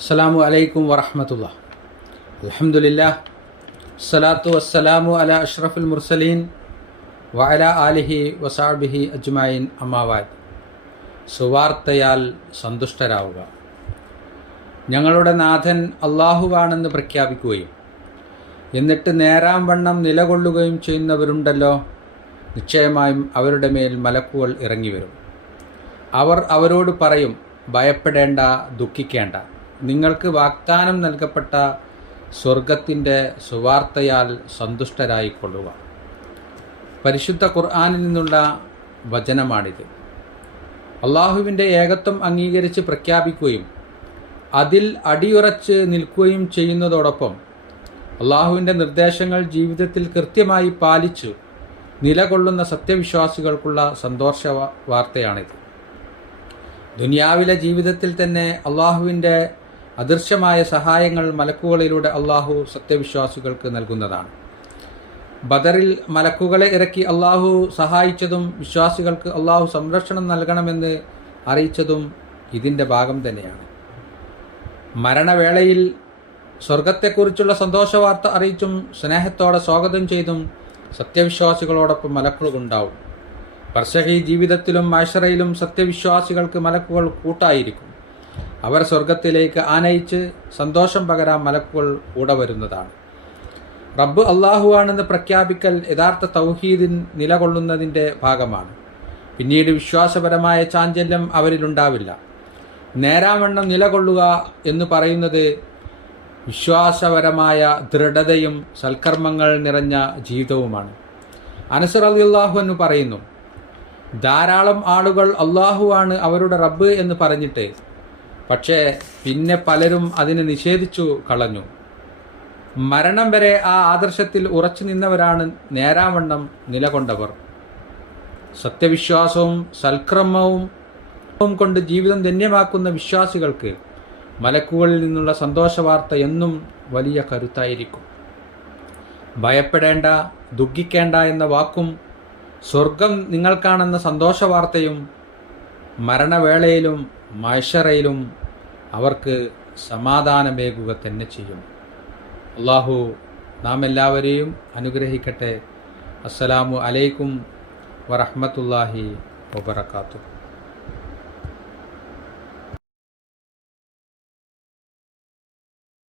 അസ്സലാമു അലൈക്കും വറഹമത്തുള്ള അലഹമുല്ല സ്വലാത്തു വസ്സലാമു അല അഷ്റഫുൽ മുർസലീൻ വഅല ആലിഹി വസാബിഹി അജ്മായിൻ അമ്മാവാദ് സുവാർത്തയാൽ സന്തുഷ്ടരാവുക. ഞങ്ങളുടെ നാഥൻ അള്ളാഹുവാണെന്ന് പ്രഖ്യാപിക്കുകയും എന്നിട്ട് നേരാം വണ്ണം നിലകൊള്ളുകയും ചെയ്യുന്നവരുണ്ടല്ലോ നിശ്ചയമായും അവരുടെ മേൽ മലക്കുകൾ ഇറങ്ങി വരും അവർ അവരോട് പറയും ഭയപ്പെടേണ്ട ദുഃഖിക്കേണ്ട. നിങ്ങൾക്ക് വാഗ്ദാനം നൽകപ്പെട്ട സ്വർഗത്തിന്റെ സുവാർത്തയാൽ സന്തുഷ്ടരായിക്കൊള്ളുക. പരിശുദ്ധ ഖുർആാനിൽ നിന്നുള്ള വചനമാണിത്. അള്ളാഹുവിന്റെ ഏകത്വം അംഗീകരിച്ച് പ്രഖ്യാപിക്കുകയും അതിൽ അടിയുറച്ച് നിൽക്കുകയും ചെയ്യുന്നതോടൊപ്പം അള്ളാഹുവിന്റെ നിർദ്ദേശങ്ങൾ ജീവിതത്തിൽ കൃത്യമായി പാലിച്ചു നിലകൊള്ളുന്ന സത്യവിശ്വാസികൾക്കുള്ള സന്തോഷ വാർത്തയാണിത്. ദുനിയാവിലെ ജീവിതത്തിൽ തന്നെ അള്ളാഹുവിന്റെ അദൃശ്യമായ സഹായങ്ങൾ മലക്കുകളിലൂടെ അള്ളാഹു സത്യവിശ്വാസികൾക്ക് നൽകുന്നതാണ്. ബദറിൽ മലക്കുകളെ ഇറക്കി അള്ളാഹു സഹായിച്ചതും വിശ്വാസികൾക്ക് അള്ളാഹു സംരക്ഷണം നൽകണമെന്ന് അറിയിച്ചതും ഇതിന്റെ ഭാഗം തന്നെയാണ്. മരണവേളയിൽ സ്വർഗത്തെക്കുറിച്ചുള്ള സന്തോഷവാർത്ത അറിയിച്ചും സ്നേഹത്തോടെ സ്വാഗതം ചെയ്തും സത്യവിശ്വാസികളോടൊപ്പം മലക്കുകളുണ്ടാവും വർഷഹി ജീവിതത്തിലും മാഷറയിലും സത്യവിശ്വാസികൾക്ക് മലക്കുകൾ കൂട്ടായിരിക്കും. അവർ സ്വർഗത്തിലേക്ക് ആനയിച്ച് സന്തോഷം പകരാൻ മലക്കുകൾ കൂടെ വരുന്നതാണ്. റബ്ബ് അള്ളാഹുവാണെന്ന് പ്രഖ്യാപിക്കൽ യഥാർത്ഥ തൗഹീദിൻ നിലകൊള്ളുന്നതിന്റെ ഭാഗമാണ്. പിന്നീട് വിശ്വാസപരമായ ചാഞ്ചല്യം അവരിലുണ്ടാവില്ല. നേരാവണ്ണം നിലകൊള്ളുക എന്ന് പറയുന്നത് വിശ്വാസപരമായ ദൃഢതയും സൽക്കർമ്മങ്ങൾ നിറഞ്ഞ ജീവിതവുമാണ്. അനസർ അള്ളാഹു എന്ന് പറയുന്നു ധാരാളം ആളുകൾ അള്ളാഹുവാണ് അവരുടെ റബ്ബ് എന്ന് പറഞ്ഞിട്ട് പക്ഷേ പിന്നെ പലരും അതിനെ നിഷേധിച്ചു കളഞ്ഞു. മരണം വരെ ആ ആദർശത്തിൽ ഉറച്ചു നിന്നവരാണ് നേരാവണ്ണം നിലകൊണ്ടവർ. സത്യവിശ്വാസവും സൽക്രമവും കൊണ്ട് ജീവിതം ധന്യമാക്കുന്ന വിശ്വാസികൾക്ക് മലക്കുകളിൽ നിന്നുള്ള സന്തോഷ വാർത്ത എന്നും വലിയ കരുത്തായിരിക്കും. ഭയപ്പെടേണ്ട ദുഃഖിക്കേണ്ട എന്ന വാക്കും സ്വർഗം നിങ്ങൾക്കാണെന്ന സന്തോഷ വാർത്തയും മരണവേളയിലും മൈഷറയിലും അവർക്ക് സമാധാനമേകുക തന്നെ ചെയ്യും. അള്ളാഹു നാം എല്ലാവരെയും അനുഗ്രഹിക്കട്ടെ. അസ്സലാമു അലൈക്കും വറഹമത്തല്ലാഹി വബർക്കാത്തു